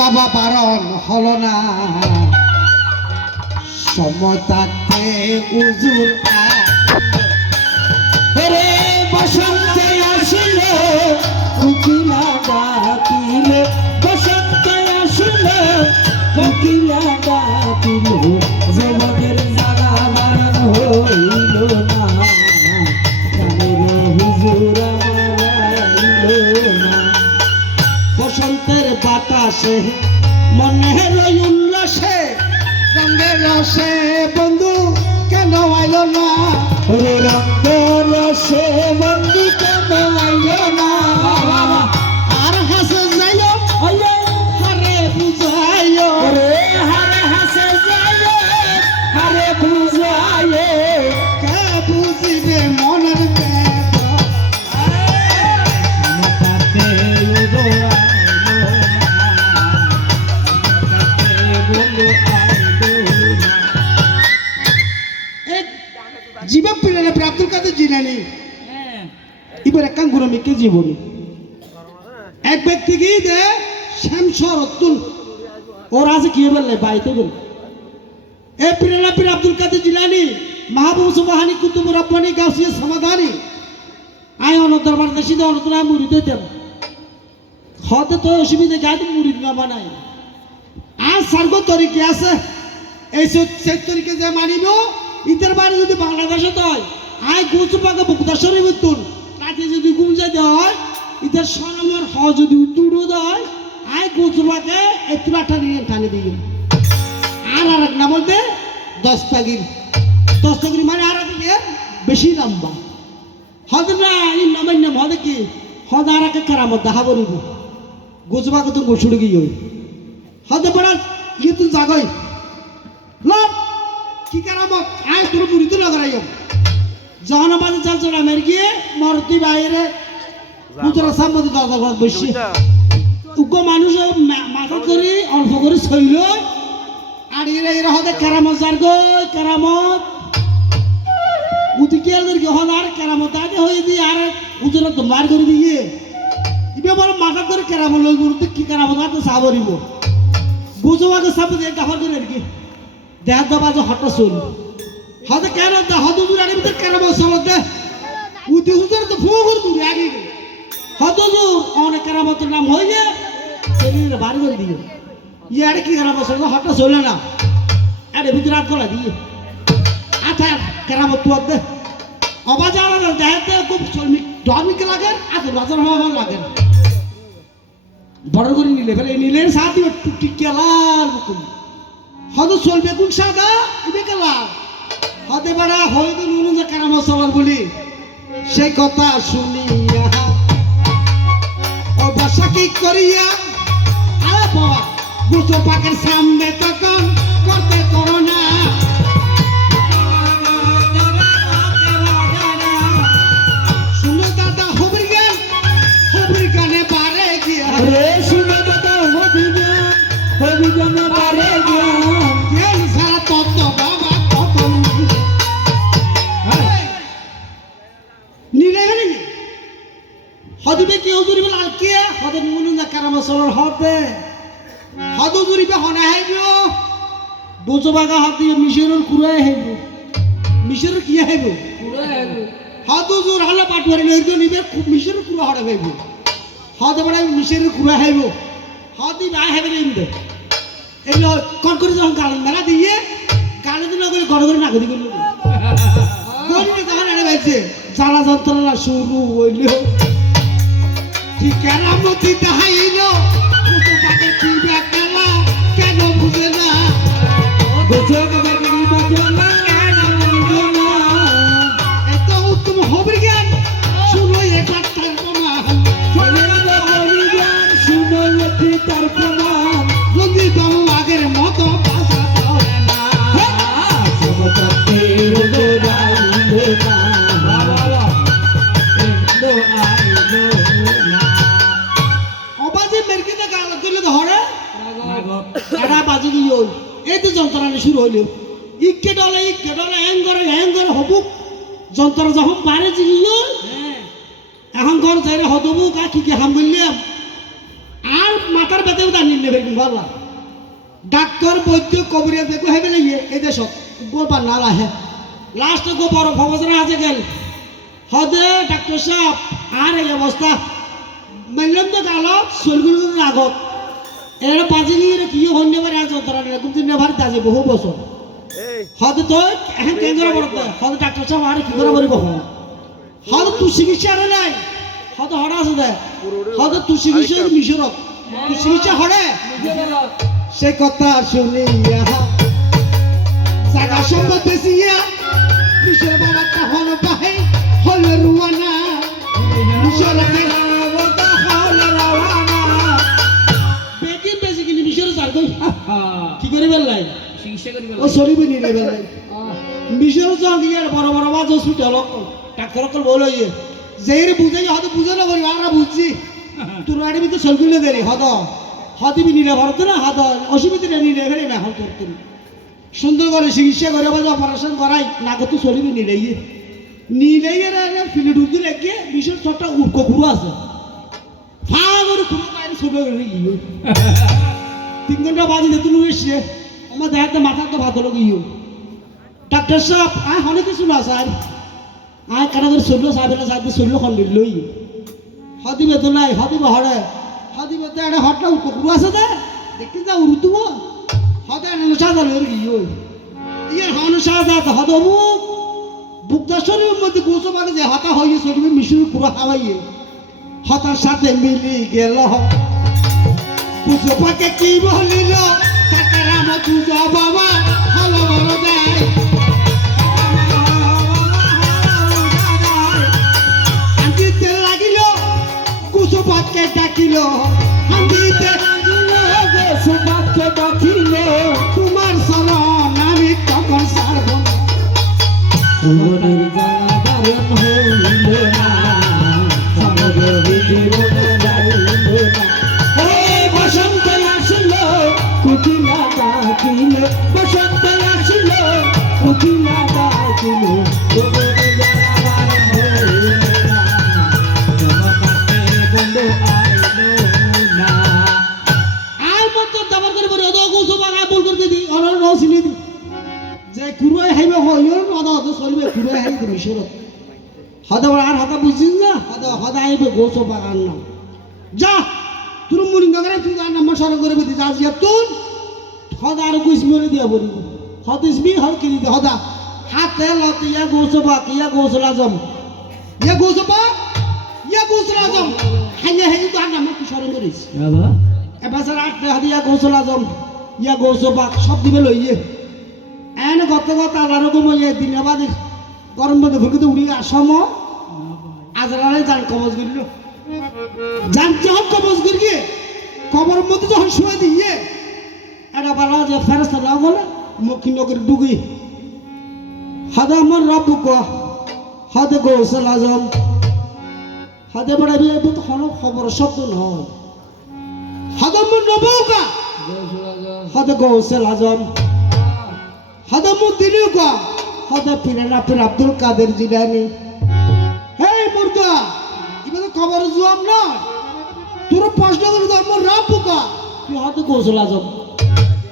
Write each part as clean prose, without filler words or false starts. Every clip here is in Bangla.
বাবা বারণ হলো না সমতাকে উজুর রে বসন্তে আসিল কোকিলা ডাকিল বসন্তে আসিল কোকিলা ডাকিল জগতের জাগা বারণ হইল না হুজুর আইল না বসন্তের বাতাসে মনের উল্লাসে রঙের রসে বন্ধু কেন আইল না রঙের রসে বন্ধু কেন আইল না আর হাসে যাইও হারে বুঝাইও রে হারে হাসে যাইও হারে বুঝাইও কে বুঝিবে মনের জীবন পিলানে প্রাপ্তির কাছে জিনানি এবার এক কাঙ্গুর মিকে জীবনী এক ব্যক্তি কি দে শামসর অতুল ওর আছে কি বললে বাইতে বল এ পিলানা পীর আব্দুল কাদের জিলানী মাহবুব সুবহানী কুতুব রব্বানী গাউসিয়া সমাদানী আয় অন দরবার দেশি দে অনতনা মুরিদ দেব হতে তো অসুবিধা গাড়ি মুরিদ না বানাই আর সার্গ তরিকে আছে এই সেই তরিকে যে মানিব ইতার বাড়ি যদি বাংলাদেশে হয় আয় গুছ পাকে বুকদা শরীফ তুল রাতে যদি গুমজা দেয় ইতার সরমর হ যদি উত্তুড়ো দেয় আয় গুছ পাকে একটু আটা নিয়ে টানে দিয়ে আর এক নাম বলতে দস্তাগির মানে আর এক বেশি লম্বা হদ না এই নামের নাম হদে কি হদ আর এক কারামত দেখা বলিব গুছ পাকে তো গোসুড়ে গিয়ে হদে পড়া ইয়ে তুই জাগই লব কি কারামত আয় তোর মুড়িতে লাগাইও জাহানাবাদে চাল চড়া মেরে গিয়ে মরতি বাইরে গুজরা সামনে দাদা ঘর বসে উগ্র মানুষ মাথা করে অল্প করে ছইল আর এরা এরা হতে কেরামত যার গো কেরামত উদিকে আর কেরামত আগে হয়ে দিয়ে আর উজরা তো মার করে দিয়ে ইবে বড় মাথা করে কেরামত লই গুরুতে কি কেরামত হাতে সাবরিব গুজবাকে সাপ দিয়ে গাফার করে আর কি দেহ দবাজে হঠাৎ চল হতে কেন হদু দূর আগে ভিতরে কেন বসল দে উদি হুজুর তো ফুগুর দূর আগে হদু অনেক কেরামতের নাম হয়ে যায় সেদিন বাড়ি করে দিয়ে ইয়ে আরে কি কেরামত চল হঠাৎ চলে না আরে ভিতরে রাত গলা দিয়ে আচ্ছা কেরামত তুয়ার দে অবাজ আলাদা দেহতে খুব ডমিকে লাগে আর রাজার হওয়া লাগে না বড় করে নিলে ফেলে নিলে সাথে টুকটি কেলার মুকুল হয়তো চলবে কোন সাদা ইবে কেলা হতে পারা হয়তো নুন যে কারামত চলার বলি সেই কথা শুনিয়া ও বাসা কি করিয়া আরে বাবা গুতো পাকের সামনে তখন করতে করো না শুনো দাদা হবির গানে পারে গিয়া রে শুনো দাদা হবির গানে পারে গিয়া হদিবে কি হুজুরি বল আলকিয়া হদে মুনুন না কারামত চলার হতে হদ হুজুরি বে হনা হাইবো বুজবাগা হদি মিশরের কুরাই হাইবো মিশরের কি হাইবো কুরাই হাইবো হদ হুজুর হলা পাটওয়ারি লই তো নিবে মিশরের কুরা হড়ে হাইবো হদ বড় মিশরের কুরা হাইবো হদি না হাইবে নিবে এলো কোন করে যখন গালিন মেলা দিয়ে গালি দিন করে গড় করে নাগরি করল গড়ি তখন আরে বাইছে জ্বালা যন্ত্রণা শুরু হইলো কি কেরামতি দেখাইলো কুতো পাকে কি বেকালা কেন বুঝে না বুঝে না কেন বুঝে না এত উত্তম হবে জ্ঞান শুনো একবার তার প্রমাণ শুনো তার প্রমাণ যদি দম আগের মতো ভাষা করে না এই তো যন্ত্রণা শুরু হইল ইকে ডলে হ্যাঙ্গরে হবুক যন্ত্রণা যখন বাড়ে জিগিল এখন ঘর যাই হদবুক আর কি হাম বললাম আর মাথার ব্যথাও তার নিলে বেরবেন বললা ডাক্তার বৈদ্য কবরিয়া দেখো হেবে লাগিয়ে এই দেশ গোবার না রাহে লাস্ট গো বড় খবর আছে গেল হদে ডাক্তার সাহেব আর এই অবস্থা মানলাম তো গালত চলগুলো আগত এরা বাজে নিয়ে কি হন্য পারে আজ ধরা এরকম দিন ভারী আছে বহু বছর হদে তো এখন কেন্দ্র পড়তে হদে ডাক্তার সাহেব আর কি করে বলবো হদে তুই চিকিৎসা আরে নাই হদে হড়া আছে দে হদে তুই চিকিৎসা মিশরত তুই চিকিৎসা হড়ে সে কথা শুনিয়া জাগা সম্পদ বেশিয়া মিশর বাবাটা হল পাহে হল রুয়ানা মিশর বাবাটা হল রওয়ানা বেকিন বেশি কিনি মিশর সার কই কি করে বেলাই চিকিৎসা করি বেলাই ও সরিবি নি রে বেলাই মিশর জাগিয়ার বড় বড় বাজ হসপিটাল ডাক্তার কল বলইয়ে যেইরে বুঝাই হয়তো বুঝা না করি আমরা বুঝছি তোর আড়ি ভিতর সলগুলে দেরি হদ হদিবি নিলে ভরত না হদ অসুবিধা নিলে ফেলে না হল তোর সুন্দর করে চিকিৎসা করে বাজে অপারেশন করাই না তো চলিবি নিলেই নিলেই ফিলে ঢুকতে লেগে বিশাল ছোট্ট উর্কো ঘুরো আছে ফা করে ঘুরো বাইরে ছবি করে গিয়ে 3 ঘন্টা বাজে তুমি এসে আমার দেখাতে মাথা তো ভাত হলো গিয়ে ডাক্তার সাহেব আয় অনেক কিছু না স্যার আয় কাটা করে চললো সাহেবের সাহেব চললো খন্ডির লই হদিবে তো নাই হদিবে হরে হদিবে তো একটা হটটা উর্কো ঘুরো আছে দে দেখতে যা উড়তুব হতে সাদা লই গিয়ে ইয়ার হন সাদা হদ মুখ বুকটা শরীরের মধ্যে গোসো বাগে যে হতা হইয়ে শরীরে মিশুর পুরো হাওয়াইয়ে হতার সাথে মিলি গেল বুঝো পাকে কি বলিল তাকে রাম তুজা বাবা হলো বলো যায় হান্দিতে লাগিল গোসো পাকে ডাকিল হান্দিতে গোসো পাকে ডাকিল তোমার শরণ আমি তখন সারব জীবনের জ্বালা বারণ হইল না সমগ্র জীবনে যাইল না এই বসন্ত আসিল কুকিলা ডাকিল বসন্ত আসিল কুকিলা ডাকিল জীবনের জ্বালা বারণ হইল না জগতে বন্ধু আইল না আর মত দাবার করে বলে ওদো গোসো বাগা বল করবে দি অনর রসিনি যে কুরুই হাইবে হইল না তো চলবে কুরুই হাইবে মিশর হদা আর হদা বুঝিস না হদা হাইবে গোসো বাগান না যা তুই মুনি নগরে তুই আর নাম সর করে দিতে যাস তুই হদা আর কুইস মরে দিয়া বলি হদিস বি হল কি দিতে হদা হাতে লতে ইয়া গোসো বাক ইয়া গোসো লাজম ইয়া গোসো বাক ইয়া গোসো লাজম হাইয়া হাই তো আর নাম কি সর করিস বাবা এবারে আটটা হাদিয়া গোসো লাজম ইয়া গোসো বাক সব দিবে লইয়ে এনে গত আলার রকম দিনে বাদে গরম বন্ধ ফুলকে উড়ি আসম আজরালে যান কবজ করিল যান যখন কবজ করিয়ে কবর মধ্যে যখন শুয়ে দিয়ে এটা বলা যে ফেরস্তা না বলে মক্ষিণ করে ডুগি হদে আমার রব হদে গৌসল আজম হদে বেড়াবি এবার তো খবর শব্দ নয় হদে আমার নবৌকা হদে গৌসল আজম হদে মুদ্দিনী কা হদে পিরানা পির আব্দুল কাদের জিলানি হে মুর্দা এবার খবর জবাব না তোর প্রশ্ন করে তো আমার রব কা তুই হদে গৌসল আজম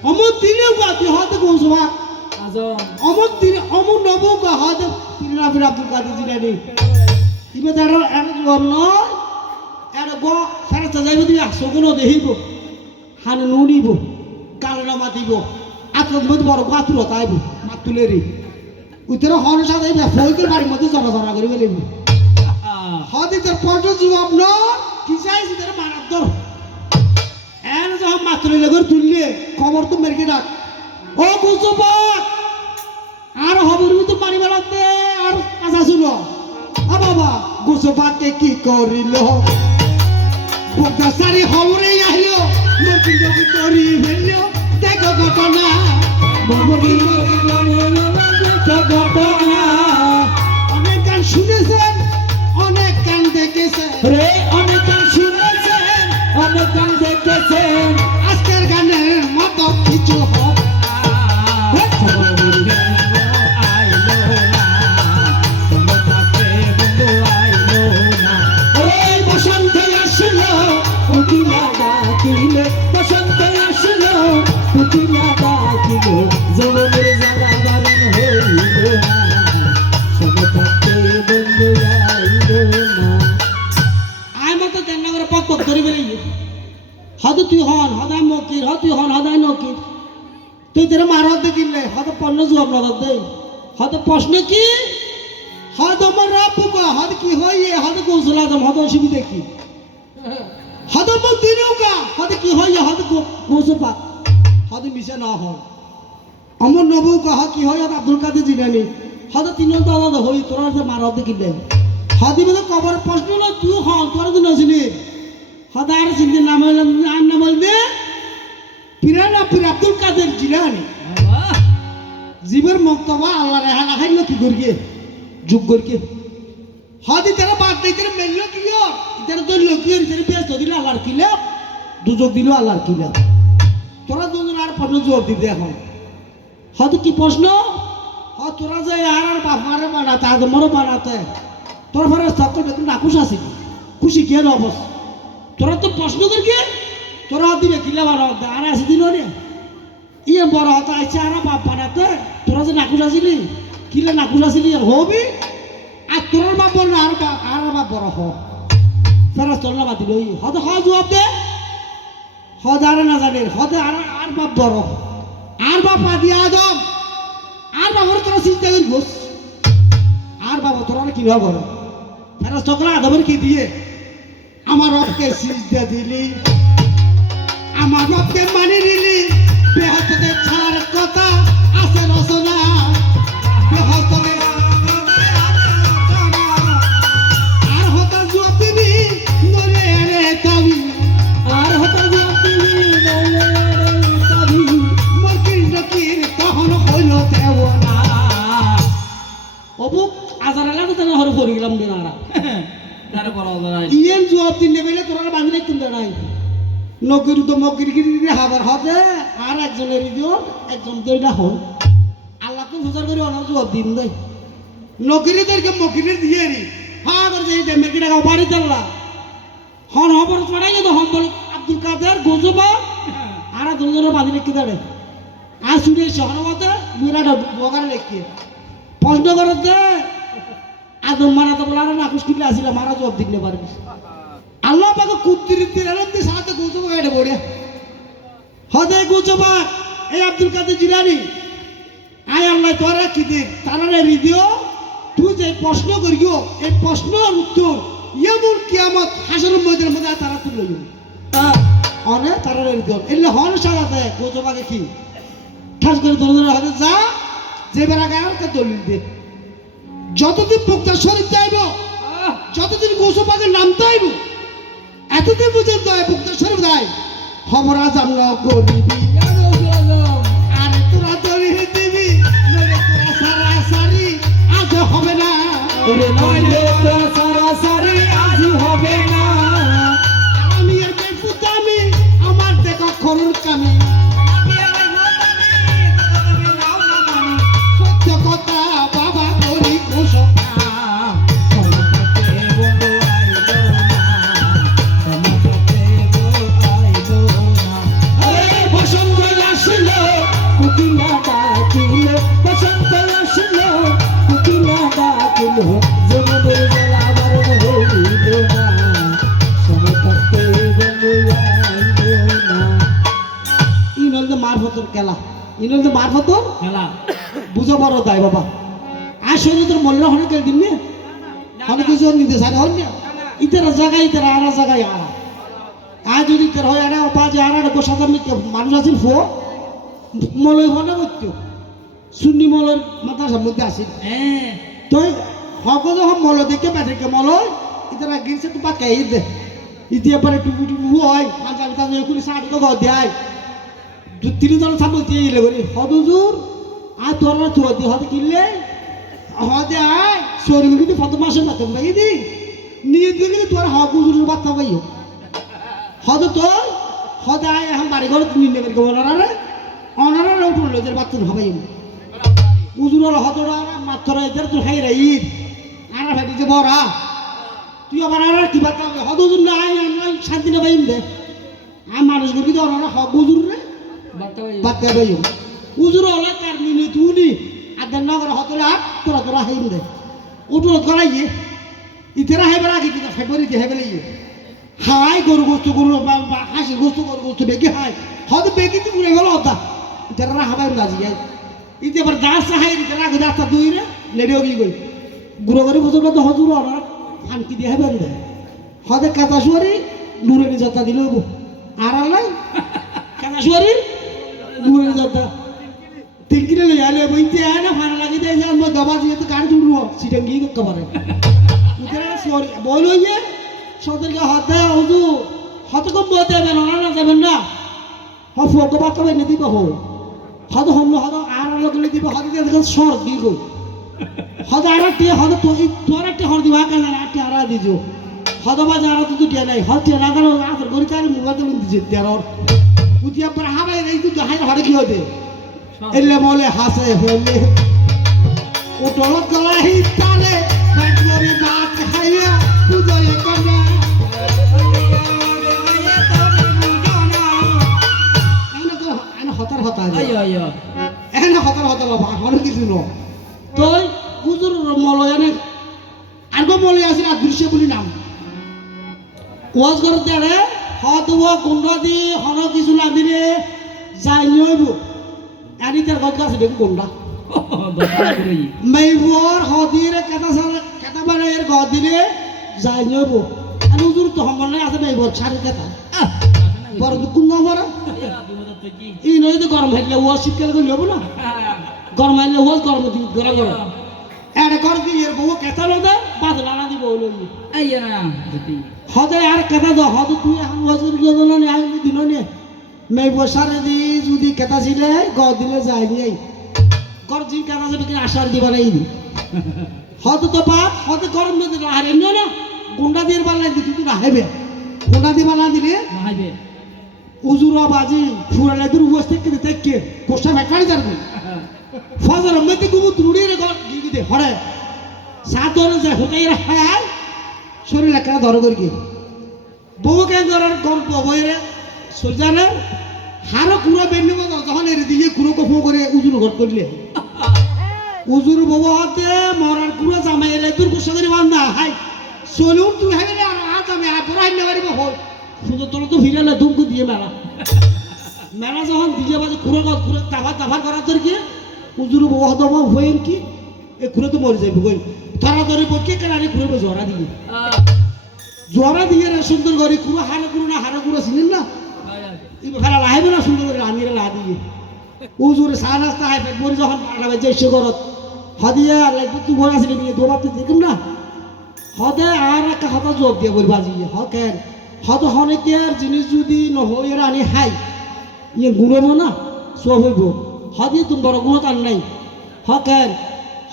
অমর দিনে কা তুই হদে গৌসল আজম অমর দিনে অমর নবৌ কা হদে পিরানা পির আব্দুল কাদের জিলানি এবার তারা এক জবাব নয় এর গো ফেরস্তা যাইব তুই সগুনো দেখিব হান নুনিব কালনা মাতিব আত্মার মধ্যে বড় গাতুর তাইব মাত তুলে রে উত্তর হন সাথে ফলকের বাড়ির মধ্যে জড়া করে ফেলিব হদি তোর প্রশ্ন জবাব ন কি চাইছি তোর মারার দর এন যখন মাত তুলে করে তুললে খবর তো মেরকে ডাক ও কুসুপাক আর হবর তো মারি বেড়াতে আর কাঁচা শুনো আ বাবা কুসুপাককে কি করিল সারি খবরে আহিল মৃত্যু করি ফেলল দেখো ঘটনা অনেক গান শুনেছেন অনেক গান দেখেছেন রে অনেক গান শুনেছেন অনেক গান দেখেছেন আজকের গানের মতো কিছু হবে বসন্ত আসলো জীবনের জ্বালা বারণ হইল না সঙ্গে থাকতে বন্ধু আইল না আয় মতো তেন করে পক পক ধরে বেরিয়ে হয়তো তুই হন হদায় মকির হ তুই হন হদায় নকির তুই তোর মারত দেখিলে হয়তো পণ্য জবাব নগদ দেই হয়তো প্রশ্ন কি হয়তো আমার রাব বুকা হয়তো কি হয় হয়তো কৌশল আজম হয়তো অসুবিধা কি হয়তো মুখ দিনেও কা হয়তো কি হয় হয়তো কৌশল পাক হয়তো মিশে না হয় আমার নবু কাহা কি হয় আব্দুল কাদের জিলানি হয়তো তিনজন দাদা হই তোরা যে মারত দেখিলে হয়তো বলে কবর প্রশ্ন না তুই হন তোরা তো নছিলি হয়তো আর চিন্তা নাম হইলাম আর নাম বলবে পিরানা পির আব্দুল কাদের জিলানি জীবের মক্তবা আল্লাহ রেহা না খাইলো কি করিয়ে যুগ করিয়ে হয়তো তারা বাদ দেয় তারা মেললো কি তারা তো লোকিয়ে তারা ব্যস্ত দিল আল্লাহর কিলে দুযোগ দিল আল্লাহর কিলে তোরা দুজন আর প্রশ্ন জবাব দিতে এখন হয়তো কি প্রশ্ন হয় তোরা যে আর বাপারে বানাতে আদমরও বানাতে তোর ফলে সকল বেতন নাকুশ আসিনি খুশি কে অবস তোরা তো প্রশ্ন করিয়ে তোরা দিবে কিলে বানাতে আর আসি দিল রে ইয়ে বড় হতে আইসে আর বাপ বানাতে তোরা যে নাকুশ আসিলি কিলে নাকুশ আসিলি হবি আর তোর বাপ বল না আর বাপ বড় হ ফেরাস তোর না বাতিল হয়তো হ জবাব দে হদ আর না জানে হদ আর বাপ বড় আর বাপ আদি আদম আর বাবার তোরা চিন্তা করি ঘোষ আর বাবা তোরা কি ভাব ফেরাস তোরা আদমের কি দিয়ে আমার রবকে সিজদা দিলি আমার রবকে মানে নিলি বেহতদের ছাড় কথা আছে রচনা বেহতদের আর হতা জবাব দিবি নরে রে তাবি আর হতা জবাব দিবি নরে রে তাবি মরকির নকির তখন হইল দেওনা অবুক আজারালা তো তাহলে হরে পড়ে গেলাম দিনারা তারে বড় না ইয়েন জবাব দিন নেবেলে তোরা বাঁধলে কিন্তু নাই নকির তো মকির গিরি হাবার হবে আর একজনের দিও একজন দইটা হন আল্লাহ তো প্রচার করে অনেক জবাব দিন দেয় নকিরিদেরকে মকিরের দিয়ে নি হ্যাঁ করে যে মেকিটা গাও বাড়ি চাল্লা হন হবর ছড়াই গেল হন বল আব্দুল কাদের গোজবা আর দুজনের বাঁধি রেখে দাঁড়ে আর শুনে শহরমতে বিরাট বগারে রেখে প্রশ্ন করতে আদম মারাতে বলে আর নাকুশ কিনলে আসিলাম মারা জবাব দিতে পারবি আল্লাহ পাকে কুত্তিরিতে আলম দিয়ে সাথে গোজবা গাড়ি পড়ে হদে গোজবা এই আব্দুল কাদের জিলানি আয় আল্লাহ তোরা কি দিন তারা রিদিও তুই যে প্রশ্ন করিও এই প্রশ্নের উত্তর এমন কিয়ামত হাসরের ময়দানের মধ্যে তারা তুলে লইল অনে তারা রিদিও এলে হন সাজাতে গোজবাকে কি ঠাস করে ধরে হাতে যা যে বেড়া গায়কে দলিল দে যতদিন মুক্তা শরীর যাইব যতদিন গোজবাকে নামতে আইব এতদিন পর্যন্ত মুক্তা শরীর দেয় খবরা জানল করিবি আর তোরা দলিল দিবি নইলে তোরা সারা সারি আজ হবে না নইলে তো সারাসারি আজ হবে না আমি এর পুতামি আমার দেখো খরুর কামি সত্য কথা বাবা করি ঘোষণা বসন্ত আসলো কুকিলা ডাকিল বসন্ত আসলো কুকিলা ডাকিল জমদের জ্বালা বারণ হইল না সময় থাকতে বন্ধু আইল না ইনল যে মারফতর খেলা ইনল যে মারফতর খেলা বুঝা বড় দায় বাবা আর শরীর তোর মল্ল হনে কে দিন নে হনে কিছু নিতে সারে হন না ইতারা জায়গায় ইতারা আরা জায়গায় আরা আজ যদি তোর হয় আরা পাঁচে আরা গোসাদা মিকে মানুষ আছেন ফো মলয় হনে বইত সুন্নি মলের মাথার মধ্যে আসেন হ্যাঁ তো হক যখন মল দেখে পেটে মলয় ইতারা গিরছে তো পাকে দে ইতিয়া পরে টুপি টুপি হয় পাঁচালি তাজ একুলি সাড়ে তো ঘর দেয় তিনজন সামনে দিয়ে এলে করি হদুজুর আর তোরা তুয়া দি হতে কিনলে হদে আয় শরীর কিন্তু কত মাসের বাচ্চা পাই দি নিয়ে দিয়ে কিন্তু তোর হক উজুরের বাচ্চা পাইও হদ তো হদে আয় এখন বাড়ি ঘরে নিয়ে নেবেন ওনারা ওনারা উঠল যে বাচ্চা হবাই উজুরের হদরা মাত্রা এদের তোর খাই রে ঈদ আর ভাবি যে বড়া তুই আবার আর কি বাচ্চা হবে হদ উজুর না আয় শান্তি না পাইম দে আর মানুষগুলো কিন্তু ওনারা হক উজুর রে বাচ্চা পাইও উজুর হলে তার মিনিট উনি আদার নগর হতলে আর তোরা তোরা হাইম দে উঠুন করাইয়ে ইতারা হাইবার আগে কিন্তু ফেব্রুয়ারিতে হাইবার ইয়ে হাই গরু গোস্তু গরু বা হাসি গোস্তু গরু গোস্তু বেগে হাই হয়তো বেগে তো পুরে গেল হতা ইতারা হাবাই দাজি যাই ইতে আবার দাস হাই ইতারা আগে দাসটা দুই রে লেডিও কি কই গুরু গরি বছর তো হজুর আর ফানকি দিয়ে হাইবার দে হদে কাঁচা শুয়ারি নুরের যাত্রা দিল আর আল্লাহ কাঁচা শুয়ারি নুরের যাত্রা তিন কিলো লই আলে বইতে আয় না ফানা লাগি দেয় যে আমরা দবা দিয়ে তো কার জুড়ব সিটা গিয়ে করতে পারে উতরা সরি বল হইয়ে সদরকে হতে হুজু হত কম বলতে হবে না যাবেন না হ ফোক বাত করে নে দিব হো হদ হম হদ আর লোক লে দিব হদ দিয়ে সর দি গো হদ আর টি হদ তো তোর টি হদ দিবা কেন আর টি আর দিজো হদ বাজার তো টিয়া নাই হদ টিয়া না কেন আর গরি তার মুগা তো দিছে তেরর উতিয়া পর হাবাই এই তো হাই হদ কি হতে এলে মলে হাসে হলে উঠল গলাহি তালে ফেব্রুয়ারি ভাত খাইয়া পূজয় করে হতার হতা এনে হতার হতা বাবা হলো কিছু ন তই হুজুর মলয় এনে আরগো মলয় আছে না দৃশ্য বলি নাম ওয়াজ করতে রে হত ও গুন্ড দি হন কিছু লাগিলে যাই নইব আনি তার গদ গাছ বেগু গুন্ডা মাইবর হদিরে কাটা মানে এর গদ দিলে যাই নইব আর হুজুর তো হমনে আছে মাইবর ছাড়ি কাটা বড় দুকুন নম্বর এই নয় তো গরম হাইলে ও শীতকাল করে লব না গরম হাইলে ও গরম দি গরম গরম এর কর কি এর বউ কেতা লদা বাদলা না দিব লই এই না হদে আর কেতা দ হদ তুই এখন ওয়াজুর গিয়ে গল না আই দিন নে মেই বসারে দি যদি কেতা ছিলে গ দিলে যাই নি কর জি কেতা যাবে কি আশার দিবা নাই হদ তো বাপ হদ গরম না দিলে আর এমনি না গুন্ডা দিয়ে বানাই দি তুই না হেবে গুন্ডা দিয়ে বানা দিলে না হেবে উজুরা বাজি ফুরালে দূর বসতে কে দেখকে কোষ্টা ফ্যাক্টরি যাবে ফাজার মধ্যে গুমু তুড়ি রে গিয়ে দে হরে সাত ধরে যায় হতাই রাখায় শরীর একটা ধর করি কি বউ কেন ধরার গল্প বইরে সোজানে হারো কুড়ো বেন্নি মতো যখন এর দিকে কুড়ো কফো করে উজুর ঘর করলে উজুর বউ হাতে মরার কুড়ো জামাই এলে দূর কোষ্টা করে বান্ধা হাই চলুন তুই হাই রে আর আমি বড় হাই নেবারি বল শুধু তোর তো ভিড়ালে দুমকু দিয়ে মেলা মেলা যখন দিয়ে বাজে খুঁড়ো খুঁড়ো তাফার করার তোর কি উজুর বউ দমা হইন কি এ খুঁড়ে তো মরে যাইব কই ধরাধরি পক্ষে কেনারি খুঁড়ে জরা দিয়ে জরা দিয়ে রে সুন্দর করে কুড়ো হারে কুড়ো চিনেন না ফেলা লাইবে না সুন্দর করে রানিয়ে লা দিয়ে উজুরে চা নাস্তা হাই পেট মরি যখন পাটা বাজে এসে ঘরত হদিয়া লাগবে তুই ঘর আসলে নিয়ে দোবাতে দেখুন না হদে আর একটা হতা যোগ দিয়ে বলি বাজি হকেন হয়তো অনেকের জিনিস যদি নহই আনি হাই ইয়ে গুঁড়ো না সব হইব হদে তুমি বড় গুঁড়ো তার নাই হকেন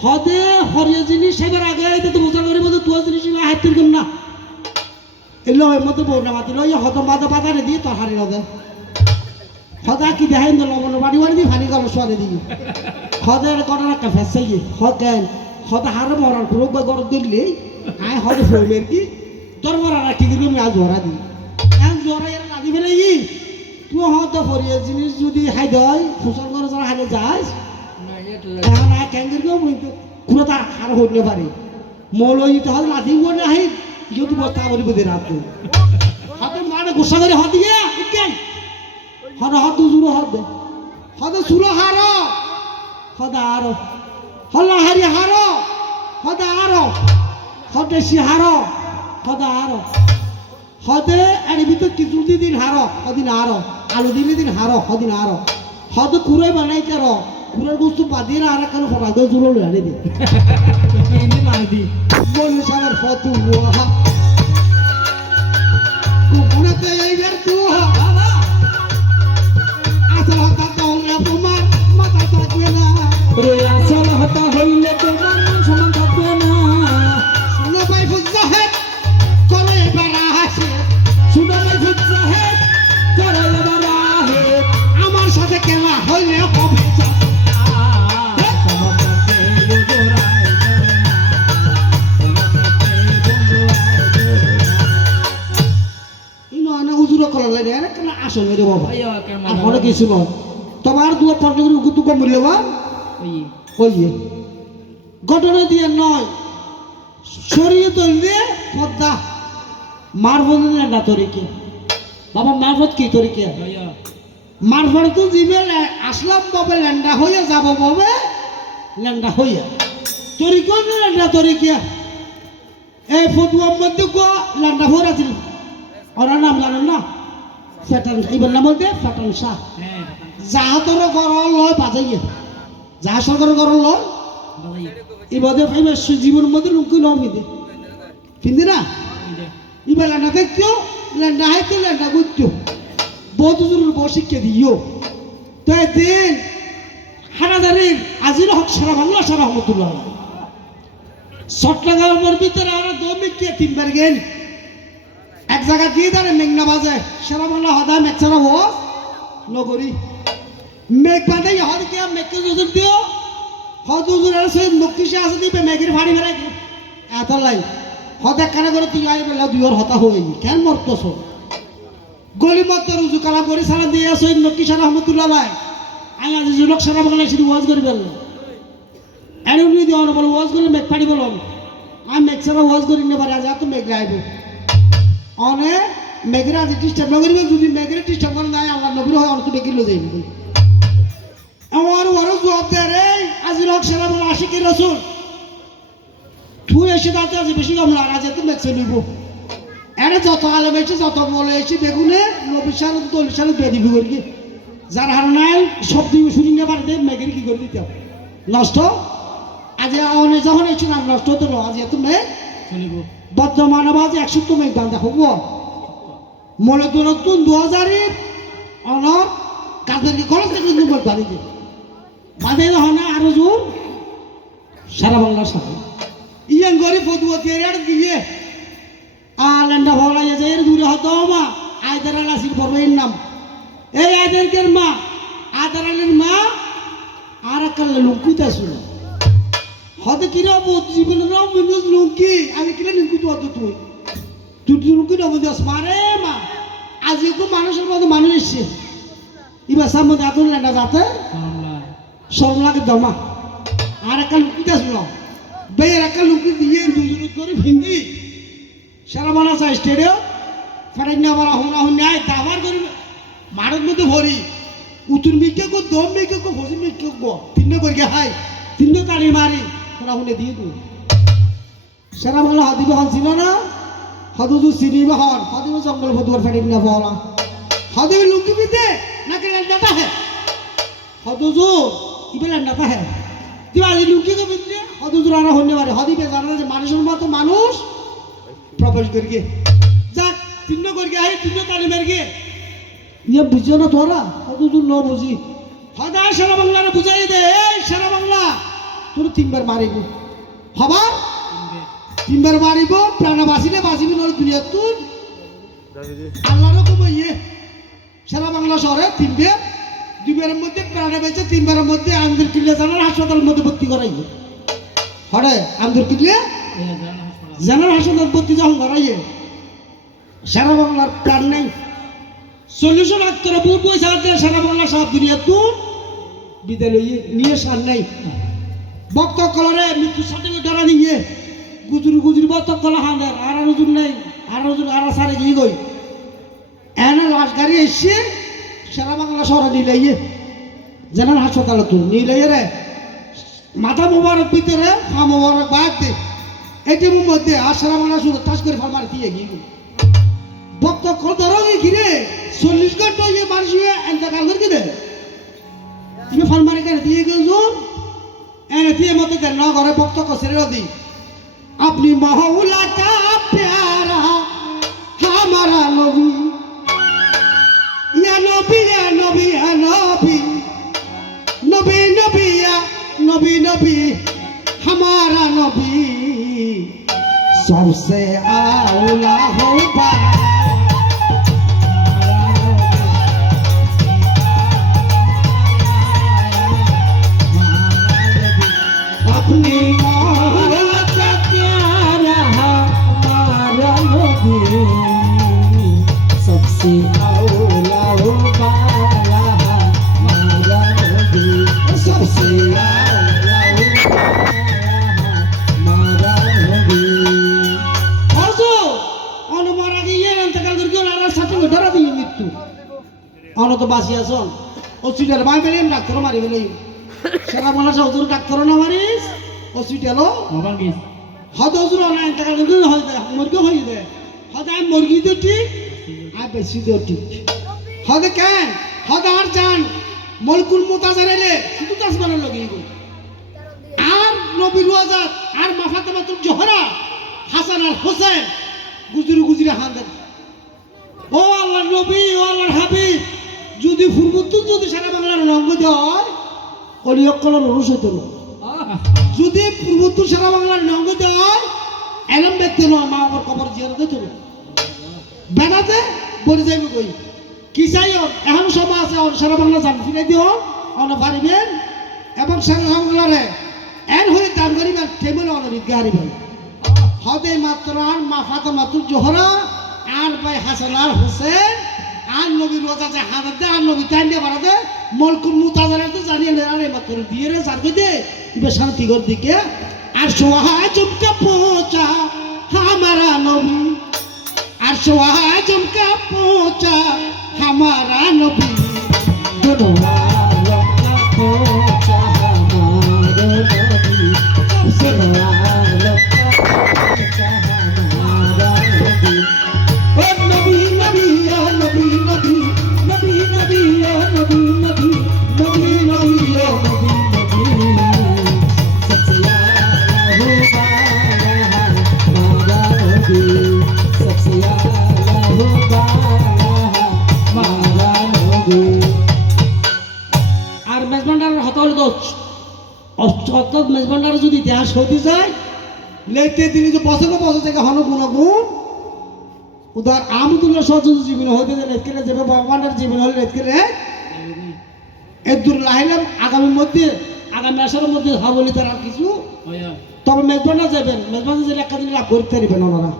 হদে হরিয়ে জিনিস সেবার আগে তো বোঝা করিব তো তোর জিনিস হাত তুলবেন না এলো এর মধ্যে বউ না মাতিল ইয়ে হত বাদা বাদারে দিয়ে তোর হারি হদে হদা কি দেখাই না লবণ বাড়ি বাড়ি দিয়ে ভানি গরম সোয়াদে দিয়ে হদের করার একটা ফেসাই হকেন হদা হারে মরার পুরো গরম দিলে আয় হদে ফেলের কি তোর মরা রাখি দিবি আমি আজ জরা দিই এখন জরা এর রাখি ফেলে ই তুই হয়তো ফরিয়ে জিনিস যদি হাই দেয় ফুসল করে যারা হাইলে যাস এখন আর ক্যাঙ্গের কেউ কোনো তার হার হইতে পারে মল হইতে হয়তো লাঠি বলে হাই ইয়ে তো বস্তা বলি বুঝে রাখতো হাতে মানে গোসা করে হাত দিয়ে কেন হদা হাত জুড়ো হাত দে হদা সুরো হারো হদা আরো হল্লা হারি হারো হদা আরো হদে সি হারো হদা আরো হদে এর ভিতর কিছু দিন হারো হদিন আরো আলু দিলে দিন হারো হদিন আরো হদ কুড়ে বানাই কারো কুড়ের বস্তু বাদিয়ে আর কেন ফটা দিয়ে জুড়ো হারে দি দি বলি সাবার ফতু গোপনেতে এইবার তু আসল হতা তাহলে তোমার মাথা থাকবে না রে আসল হতা হইলে তোমার সমান থাকবে না শুনো ভাই ফুজ্জা হে চলে বেড়া হাসে শুনো ভাই ফুজ্জা হে চলে বেড়া হে আমার সাথে কেলা হইলে হবে আসলে রে বাবা আর কিছু নয় তোমার দুয়া পর্যন্ত কুতুক মূল্যবান ওই ঘটনা দিয়ে নয় শরীরে তৈরি পদ্মা মারফত লেন্ডা তরিকে বাবা মারফত কি তরিকে মারফত তো জিবে আসলাম বাবা লেন্ডা হইয়া যাব বাবা লেন্ডা হইয়া তরিকে লেন্ডা তরিকে এই ফতুয়ার মধ্যে গো লেন্ডা ভরা ছিল ওরা নাম জানেন না ফেটান এবার নাম বলতে ফেটান শাহ জাহাতর গরল লয় বাজাইয়ে যাহা সরকার গরল লয় এবারে এবার জীবনের মধ্যে লুকি লম ফিন্দে না এবার লেন্ডা দেখছো লেন্ডা হাইতে লেন্ডা বুঝছো বহুত জরুরি শিক্ষা দিও তো দিন হানাদারির আজির হক সারা বাংলা সারা রহমতুল্লাহ চট্টগ্রামের ভিতরে আর দমিকে তিনবার গেল এক জায়গা দিয়ে দাঁড়ে মেঘনা বাজে সারা বাংলা হদা মেঘ ছাড়া ও নগরী মেঘ বাঁধাই হদ কে মেঘকে জোর দিও হদ উজুরের সহিত মুক্তিশে আছে দিবে মেঘের ভাড়ি ভেড়ে এত লাই হদ এক কানে করে তুই আই বেলা দুই হতা হই কেন মরতছ গলি মত রুজু কালাম করে সারা দিয়ে সহিত মুক্তিশা রহমতুল্লাহ লাই আমি আজ জুলক সারা বাংলা শুধু ওয়াজ করে বেলা এর উনি দিও না বল ওয়াজ করে মেঘ পাড়ি বলম আমি মেঘ ছাড়া ওয়াজ করি না পারে আজ এত মেঘ আইব অনে মেঘের আজ ডিস্টার্ব না করিবে যদি মেঘের ডিস্টার্ব করে নাই আল্লাহ নবীর হয় অনেক বেগিল যাইব আমার বড় জবাব দেয় রে আজির হক সারা বলে আশিকের রসুল তুই এসে দাঁতে আছে বেশি কম না আজ এত মেঘ চলিব এনে যত আলম এসে যত বলে এসে বেগুনে নবীর সালে 40 সালে দিয়ে দিবি করি যার হার নাই সব দিকে শুনি না পারে মেঘের কি করে দিতে নষ্ট আজ অনেক যখন এসে না নষ্ট হতো না আজ এত মেঘ চলিব বর্তমানে বাজে 100 মেঘ দাম দেখো মনে তো নতুন 2000 অনর কাজের খরচ থেকে নম্বর বাড়িতে বাদে হয় না আরো জোর সারা বাংলার সাথে ইয়াং গরিব ফতুয়াতে এর দিয়ে আলেন্ডা ভরাইয়া যায় এর দূরে হতো মা আয়দার আলাসির বড়ের নাম এই আয়দারকের মা আয়দার আলীর মা আর কালে লুকুতে শুনো হতে কিরা বহুত জীবনের নাম মিনুস লুকি আমি কিরা লুকুতে হতো তুই তুই লুকি না বুঝাস মারে মা আজকে তো মানুষের মতো মানুষ এসছে এবার সামনে আতুন লেন্ডা যাতে সরলাকে দমা আর একটা লুকিতে শুনো বেয়ের একটা লুকি দিয়ে দুজনে করে ভিন্দি সারা বানা চাই স্টেডিয়াম ফেরাই না বলা হোনা হুন নাই দাবার করি মারত মধ্যে ভরি উতুর মিকে কো দম মিকে কো ভজি মিকে কো তিনটা করে হাই তিনটা তালি মারি হোনা হুনে দিয়ে দু সারা বাংলা হাদিবে হল ছিল না হাদুজু সিরিবা হল হাদিবে জঙ্গল ফদুয়ার ফেরাই না বলা হাদিবে লুকি বিতে না কে ডাটা হে হাদুজু ইবেলা ডাটা হে তুই আজ লুকি কো বিতে হাদুজু রানা হন্নে পারে হাদিবে জানা যে মানুষের মতো মানুষ প্রপোজ করিয়ে যাক তিন্ন করিয়ে আই তিন্ন তালি মারিয়ে ইয়ে বুঝছো না তোরা কত দূর ন বুঝি হয়তো সারা বাংলারে বুঝাই দে এই সারা বাংলা তোর তিনবার মারিব হবা তিনবার মারিব প্রাণ বাঁচিলে বাঁচিবি নয় দুনিয়া তুই আল্লাহরও কব ইয়ে সারা বাংলা শহরে তিনবার দুইবারের মধ্যে প্রাণে বেঁচে তিনবারের মধ্যে আন্দর কিল্লে জানার হাসপাতালের মধ্যে ভর্তি করাইব হরে আন্দর কিল্লে জানার হাসপাতাল ভর্তি যখন করাইয়ে সারা বাংলার প্রাণ নেই 40 লাখ করে বুট পয়সা দিয়ে সারা বাংলা সব দুনিয়া তুই বিদ্যালয়ে নিয়ে সার নাই বক্ত কলরে মৃত্যু সার্টিফিকেট ধরা দিয়ে গুজুরি গুজুরি বক্ত কলা হাঁদার আর ওজন নেই আর ওজন আর সারে গিয়ে গই এনে লাশ গাড়ি এসে সারা বাংলা শহরে নিলাইয়ে জেনারেল হাসপাতালে তুই নিলাইয়ে রে মাথা মোবারক ভিতরে পা মোবারক বাদ দে এটিএমের মধ্যে আর সারা বাংলা শুধু টাচ করে ফার্মার দিয়ে গিয়ে বক্ত কল ধরো ঘিরে 40 ঘন্টা ইয়ে মানুষ এন্টাকাল করে দে তুমি ফার্মারে কেন দিয়ে গেছো এনে দিয়ে মতো কেন না ঘরে বক্ত কসরে দি আপনি মাওলা কা প্যারা हमारा नबी या नबी या नबी या नबी नबी नबी या नबी नबी हमारा नबी सबसे आला होगा अपनी मौला का प्यारा हमारा नबी सबसे आला होगा हमारा আমরা তো বাঁচি আছেন হসপিটাল মাই ফেলে ডাক্তারও মারি ফেলে সারা বাংলা হুজুর ডাক্তারও না মারিস হসপিটালও মোবাইল গিস হয়তো হুজুর অনেক টাকা কিন্তু হয় মুরগি হয়ে যায় হয়তো আমি মুরগি দিও ঠিক আর বেশি দিও ঠিক হয়তো কেন হয়তো আর যান মলকুল মোতাজার এলে শুধু তাসমানের লগিয়ে গই আর নবী রোজাত আর মাফাতামাতুল জোহরা হাসান আর হোসেন গুজরি গুজরি হাত দেন ও আল্লাহ নবী ও আল্লাহর হাবিব যদি ফুরবুত্তু যদি সারা বাংলার রঙ্গ দেয় অলিয়কলর রুশ হতো না যদি ফুরবুত্তু সারা বাংলার রঙ্গ দেয় এলম দেখতে নয় মা আমার কবর জিয়ারত হতো না বেড়াতে বলে যাইবে কই কি চাই এখন সব আছে সারা বাংলা যান ফিরে দিও অনা পারিবেন এবং সারা বাংলারে এন হয়ে দান করিবেন টেবিল অনরিত গারিবেন হদে মাত্র আর মাফাতা মাতুল জোহরা আর ভাই হাসান আর হোসেন আর নবী রোজা যে হাজার দে আর নবী টাইম দিয়ে বাড়াতে মলকুল মুতাজারে তো জানিয়ে নেই মাত্র দিয়ে রে সার দে ইবে শান্তি ঘর দিকে আর সোহা চুপকা পৌঁছা হামারা নবী আর সোহা চুপকা পৌঁছা হামারা নবী दोनों आलम का खोजा हमारे नबी दोनों आलम का खोजा हमारा नबी ओ नबी नबी ओ नबी नबी नबी नबी ओ नबी नबी नबी नबी ओ नबी नबी सबसे आला होगा हमारा नबी सबसे आला होगा हमारा नबी আর মেজবান্ডার হতা হলে তো অর্থাৎ মেজবান্ডার যদি ইতিহাস হতে যায় লেখতে তিনি যে বছর বছর থেকে হন গুণগুণ উদার আহমদুল্লাহ সহযোগ জীবন হতে গেলে এতকেলে যাবে ভগবানের জীবন হলে এতকেলে এর দূর লাহিলাম আগামীর মধ্যে আগামী মাসের মধ্যে হাবলি তার আর কিছু তবে মেজবান্ডার যাবেন মেজবান্ডার জেলা একটা লাভ করতে পারবেন ওনারা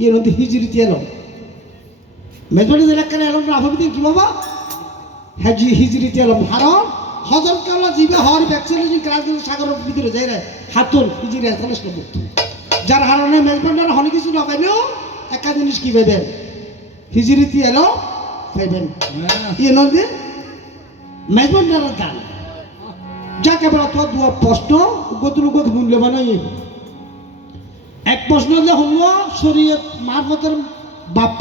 ইয়ে নদী হিজড়িতে এলো মেজবান্ডার জেলা একটা এলো আফাবিদিন কি বাবা হাজি হিজড়িতে এলো কারণ হজর কালা জিবে হওয়ার ব্যাকচুয়ালি গ্রাজুয়েট সাগরের ভিতরে যাই রে হাতুন হিজড়ি আসলে যার কারণে মেজবান্ডার অনেক কিছু না পাইলেও একটা জিনিস কি পাইবেন হিজড়িতে এলো পাইবেন ইয়ে নদী মেজবান্ডারের গান যা কেবল তোমার দু প্রশ্ন গতুলুক মূল্যবান এক প্রশ্ন হলে হল শরীয়ত মারফতের বাপ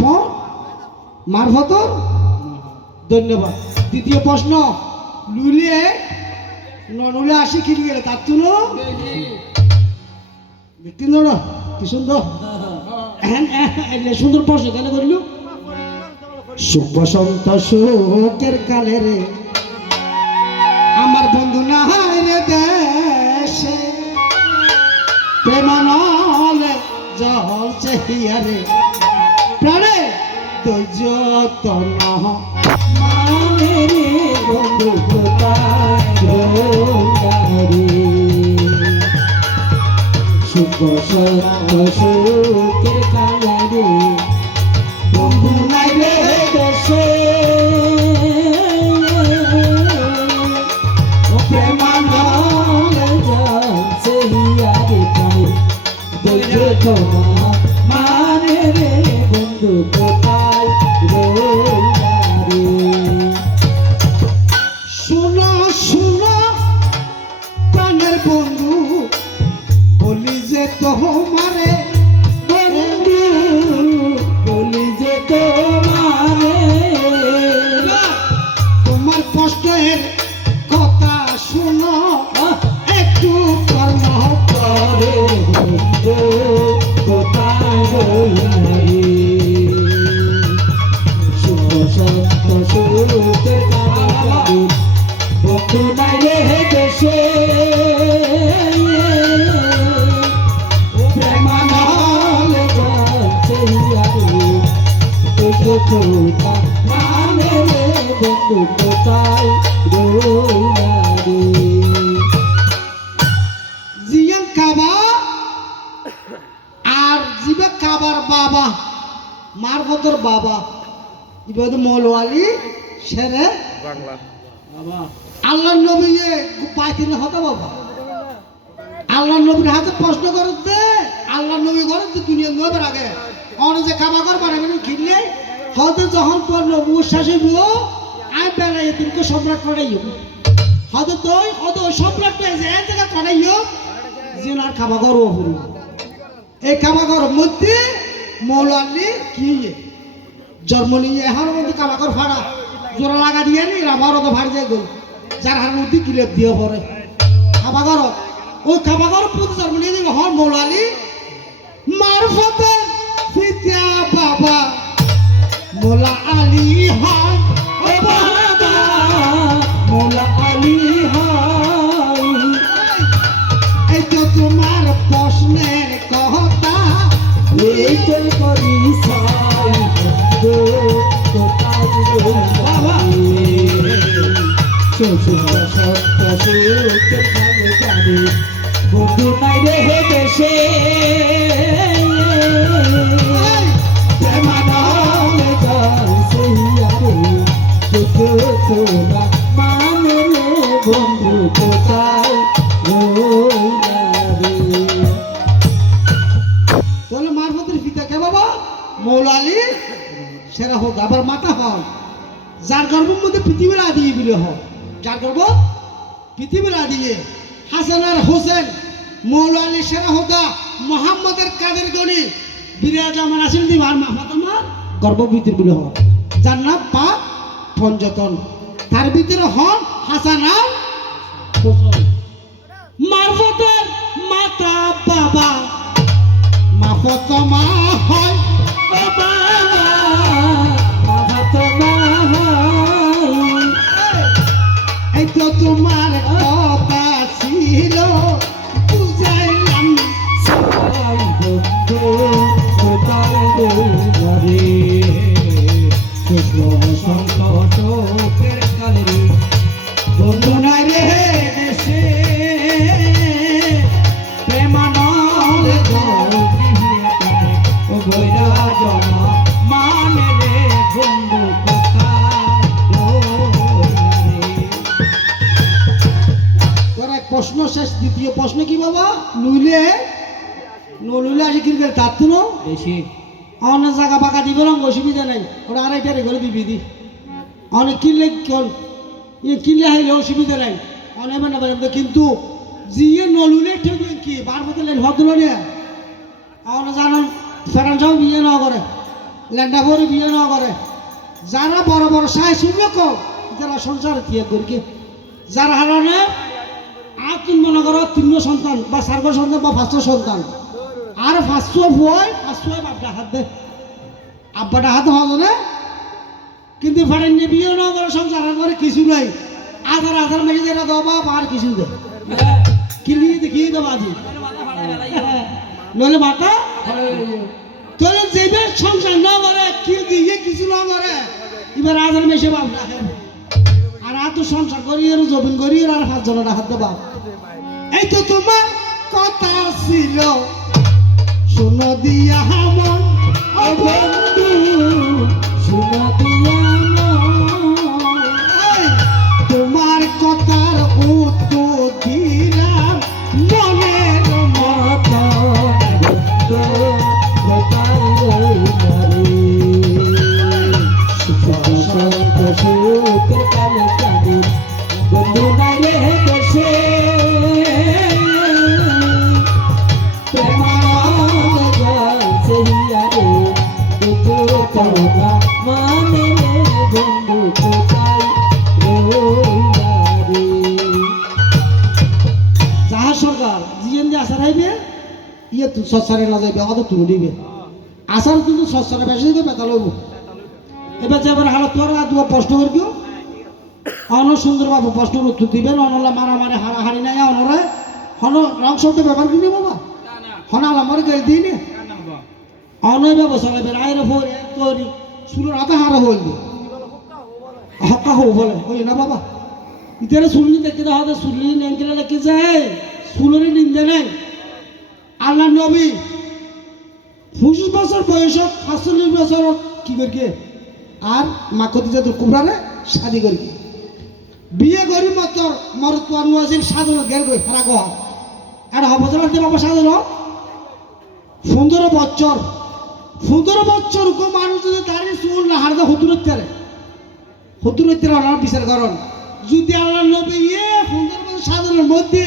মারফতর ধন্যবাদ দ্বিতীয় প্রশ্ন লুলিয়ে ননুলে আসি কিনে গেলে তার তুলো দেখতে না কি সুন্দর সুন্দর প্রশ্ন কেন করলু সুখ বসন্ত সুখের কালে রে আমার বন্ধু না হয় রে দেশে প্রেমানলে জলছে হিয়ারে প্রাণে ধৈর্য তো না माने रे बंधु रे सुख सुखेर काले रे बंधु नाई रे देशे प्रेमानले जलছে হিয়ারে প্রাণে ধৈর্য তো না माने रे बंधु কোথায় রইলা রে শোনো শোনো প্রাণের বন্ধু বলি যে তোমারে বন্ধু বলি যে তোমারে তোমার কষ্টের কথা শোনো একটু কর্ম করে বন্ধু কোথায় রইলা রে শুভ সত্য সুখের কালে বন্ধু নাই রে দেশে প্রেমানলে জলছে হিয়ারে কোথা মানে রে বন্ধু কোথায় রইলা রে জিয়ান কাবা আর জিবে কাবার বাবা মারফতর বাবা ইবাদ মৌলওয়ালি সেরে বাবা আল্লাহ নবী পাইতেন হতো বাবা আল্লাহ নবীর হাতে প্রশ্ন করতে আল্লাহ নবী করতে দুনিয়া নবের আগে অনেক যে কাবা করবার আমি কিনলে হয়তো যখন তোর নবী উচ্ছ্বাসী বুয়ো আর বেলায় তুমি সম্রাট করাইও হয়তো তুই হয়তো সম্রাট পেয়েছে এক জায়গা করাইও যেন আর খাবা ঘর হরু এই খাবা ঘর মধ্যে মৌলানি কি জন্ম নিয়ে এখন মধ্যে খাবা ঘর ফাড়া জোড়া লাগা দিয়ে নি রাবার তো ভাড় যায় গই যার হার মধ্যে কিলেপ দিয়ে পরে খাবা ঘর ওই খাবা ঘর পুরো জন্ম নিয়ে দিল হন মৌলানি মারফতে পিতা বাবা মোলা আলী হয় ও বাবা মোলা আলী হয় এই তো তোমার প্রশ্নের কথা এই তো করি সাই গো তো তাই রে বাবা শ্বশুর সত্য সুখে ভালো যাবে বন্ধু নাই রে হে দেশে প্রেমানন্দে যায় সেই আরে দুঃখ তোরা মানে রে বন্ধু কোথায় রইলা রে তাহলে মারফতের পিতা কে বাবা মৌলা আলী সেরা হোক আবার মাতা হয় যার গর্ভের মধ্যে পৃথিবীর আদি বিলে হয় যার গর্ভ পৃথিবীর আদিয়ে হাসান আর হোসেন মৌলা আলী সেরা হোকা মোহাম্মদের কাদের গণি বিরাজমান আসেন দিবার মাফাতমার গর্ভবৃদ্ধির বিলে হয় যার নাম পাক পঞ্জতন তার ভিতরে হন হাসান আর হোসেন মারফতের মাতা বাবা মাফতমা হয় বাবা বাবা তো না হয় এই তো তোমার কথা ছিল বুঝাইলাম সবাই বন্ধু কোথায় রইলা রে শুক্র সন্তোষের কালে বন্ধু নাই রে দেশে প্রেমানন্দে ও বৈরা জনা মানে রে বন্ধু কোথায় রইলা রে তোর এক প্রশ্ন শেষ দ্বিতীয় প্রশ্ন কি বাবা নইলে নইলে আসি ক্রিকেট থাকতো না বেশি অনেক জায়গা পাকা দিব না অসুবিধা নাই ওরা আড়াইটারে করে দিবি দি অনেক কিনলে কোন ইয়ে কিনলে হাইলে অসুবিধা নাই অনেক মানে পারে কিন্তু জিয়ে নলুলে ঠিক কি বার মতো লেন হত নিয়ে অনেক জানান ফেরান বিয়ে না করে ল্যান্ডা ভরে বিয়ে না করে যারা বড় বড় সাই শুনবে কম যারা সংসার ত্যাগ করি কি যারা হারানে আর তিন মনে করো তিন সন্তান বা চার সন্তান বা পাঁচশো সন্তান আর 500 বই 500 বাপটা হাত দে আব্বাটা হাত হওয়া না কিন্তু ফাড়েন নিয়ে বিয়ে না করে সংসার করে কিছু নাই আধার আধার মেয়ে যেটা দেওয়া বাপ আর কিছু দে কিলিয়ে দেখিয়ে দেবো আজি নইলে মাথা তোলে যেবে সংসার না করে কি দিয়ে কিছু না করে এবার আধার মেশে বাপ রাখে আর এত সংসার করি আর জমিন করি আর 5 জনের হাত দেবা এই তো তোমার কথা ছিল শোনো দিয়া মন ও বন্ধু শুনো দিয়া মন তোমার কথার উত্তর দিলাম মনের মতো বন্ধু কোথায় রইলা রে সুখ সন্তোষের কালে কাঁদে বন্ধু নাই রে দেশে প্রেমানন্দে যায় সেই আরে দুঃখ তোরা মানে রে বন্ধু কোথায় রইলা রে যাহা সরকার জিএন যে আসার হইবে ইয়ে সচ্ছারে না যাইবে অত তুলে দিবে আসার কিন্তু সচ্ছারে বেশি দিবে বেতা লইব এবার যে এবার হালত তোর আর দুয়া প্রশ্ন করিও অন সুন্দরবাবু প্রশ্নের উত্তর দিবেন অনলা মারামারি হারাহারি নাই অনরে হন রং শব্দ ব্যবহার করি বাবা হন আলামারে গেল দিই নে অনয় ব্যবস্থা লাগবে আয়ের ফোর তোর সুরের হাতে হারা হইল হক্কা হো বলে ওই না বাবা ইতারে সুলনি দেখতে দেওয়া হতে সুলনি নেংকেলে দেখে যায় সুলের নিন্দে নেই আল্লাহ নবী 25 বছর বয়স 45 বছর কি করি আর মাকতি জাদুর কুমড়ারে শাদি করি বিয়ে করি মত মর তোর নোয়াজিল সাধন গেল গই হারা গো আর হবজলা দি বাবা সাধন 15 বছর কো মানুষ যদি দাঁড়িয়ে চুল না হারদা হুতুরের তেরে হতুরতির আল্লাহ বিচার করন যদি আল্লাহ নবী সুন্দরবন সাধারণের মধ্যে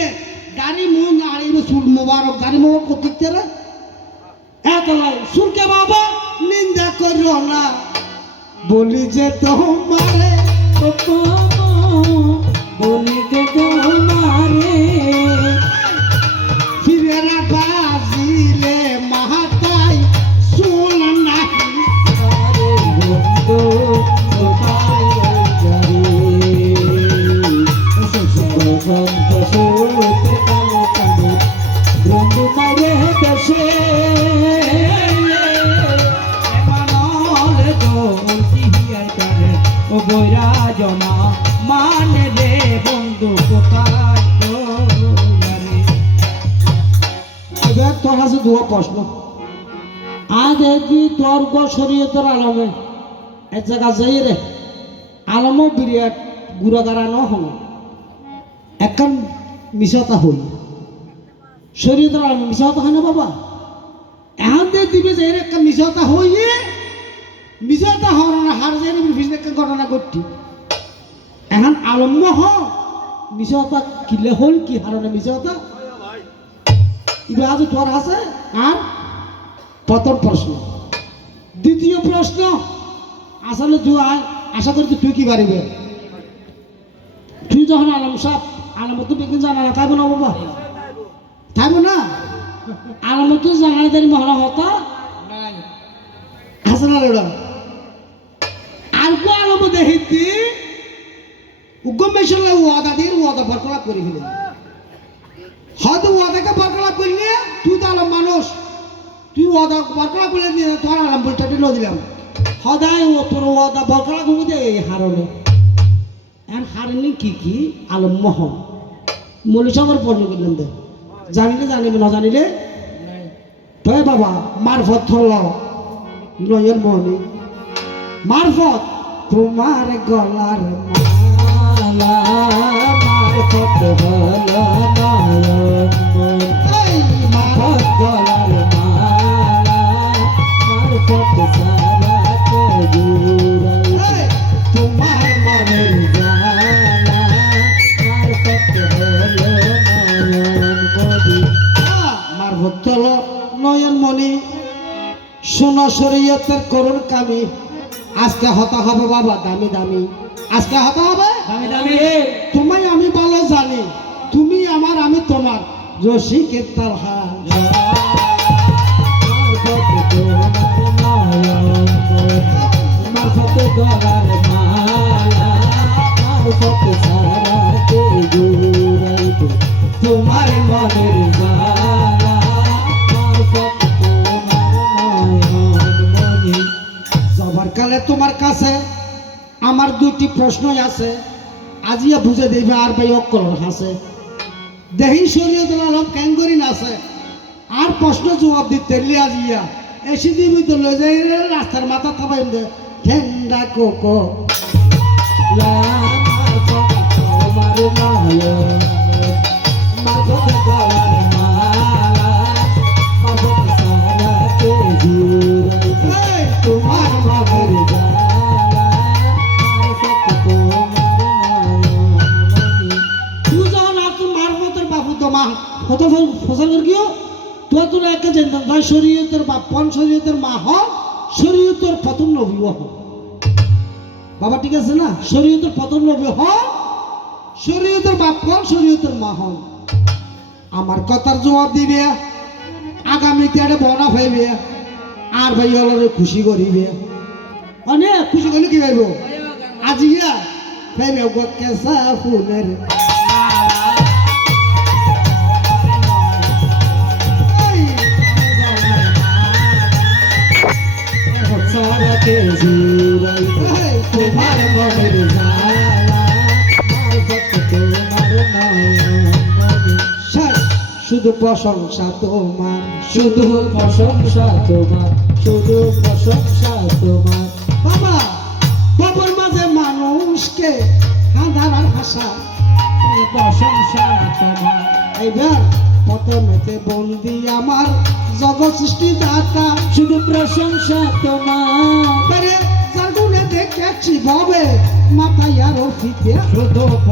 গাড়ি মন আড়িবে চুল মোবারক গাড়ি মোবারক করতে রে এত লাই সুরকে বাবা নিন্দা করিও না বলি যে তোমারে বলি যে তোমারে ফিরে না বাজিলে মাহাতাই শুন নাহি বন্ধু কোথায় যাবে বসন্ত সুরতে কালো কালো বন্ধু মারে দেশে মানলে দোষী হিয়ার কারে ও বৈরা জমা মানে রে বন্ধু কোথায় যাবে এবার তোর কাছে দুটো প্রশ্ন আজ কি তোর গো শরীয়তের আলমে এক জায়গা যাই রে আলমও বিরাট গুড়াগাড়া ন হল একখান মিশতা হই শরীয়তের আলমে মিশতা হয় না বাবা এখন যে দিবে যাই রে একটা মিশতা হইয়ে মিশতা হওয়ার না হার যাই বিভিন্ন একটা ঘটনা ঘটটি এখন আলম্য হ মিশতা কিলে হল কি হারণে মিশতা এবার আজ তোর আছে আর প্রথম প্রশ্ন দ্বিতীয় প্রশ্ন আসলে তুই আশা করি তুই কি পারিবে তুই যখন আলম সাহ আলামত বেকিন জানা না তাইব না বাবা তাইব না আলামত জানাই দেরি মহলা হতা আছে না রেডা আর কো আলম দেখিতি উগম মেশলে ওয়াদা দিয়ে ওয়াদা বরকলাপ করে ফেলে হয়তো ওয়াদাকে বরকলাপ করলে তুই তো আলম মানুষ তুই ওয়াদা বরকলাপ করলে দিয়ে তোর আলম বলটা দিল দিলাম সদায় ও তোর ওয়াদা বরকলাপ করে দে হারনে আর হারেনি কি আলম মহ মলিসাবার পর্ণ করলাম দে জানিলে জানিবে না জানিলে তবে বাবা মারফত থল নয়ন মোহনী মারফত তোমার গলার মালা মারফত হলো নয়ন মন এই মারফত গলার মালা মারফত সারা তো জুড়াই এই তোমার মনের জালা মারফত হলো নয়ন মনি মারফত থল নয়ন মণি সোনা শরীয়তের করুণ কামি আজকে হতা হবে বাবা দামি দামি আজকে হতা হবে দামি দামি তোমায় আমি ভালো জানি তুমি আমার আমি তোমার রসিকের তার হাল মারফত তোমার নয়ন মন মারফত গলার মালা মারফত সারা তে জুড়াইতে তোমার মনের জালা মারফত তোমার নয়ন মনি যাবার কালে তোমার কাছে আমার দুটি প্রশ্নই আছে আজিয়া বুঝে দেবে আর ভাই অকলন হাসে দেহি শরীয়তুল আলম ক্যাঙ্গরিন আছে আর প্রশ্ন জবাব দিতে আজিয়া এসি দিবি তো লই যাই রে, রাস্তার মাথা থাবাই দে ঠেন্ডা কোকো মারফত তোমার নয়ন মারফত গলার মালা মারফত সারা তে জুড়াইতে এই, তোমার মনের জালা মারফত তোমার নয়ন মনি তুই যখন আর তুই মারফতের বাবু তোমা কত ফসল কর কিও তো তোর একে জানতাম ভাই শরীয়তের বাপ পন শরীয়তের মা হ শরীয়তের প্রথম নবী হ বাবা ঠিক আছে না শরীয়তের প্রথম নবী হ শরীয়তের বাপ পন শরীয়তের মা হন আমার কথার জবাব দিবে আগামীতে একটা বনা পাইবে আর ভাই হলরে খুশি করিবে অনেক খুশি করলে কি পাইব আজিয়া পাইবে কেঁচা ফুলের এই, সারা তে জুড়াইতে এই, তোমার মনের জালা মারফত তোমার নয়ন মনি শেষ। শুধু প্রশংসা তোমার শুধু প্রশংসা তোমার শুধু প্রশংসা তোমার বাবা বাবার মাঝে মানুষকে হাঁধার ভাষা প্রশংসা তোমার এইবার প্রথমেতে বন্দি আমার জগৎ সৃষ্টি দাতা শুধু প্রশংসা তোমার যার গুণে দেখেছি ভবে মাথায় আর ফিতে শুধু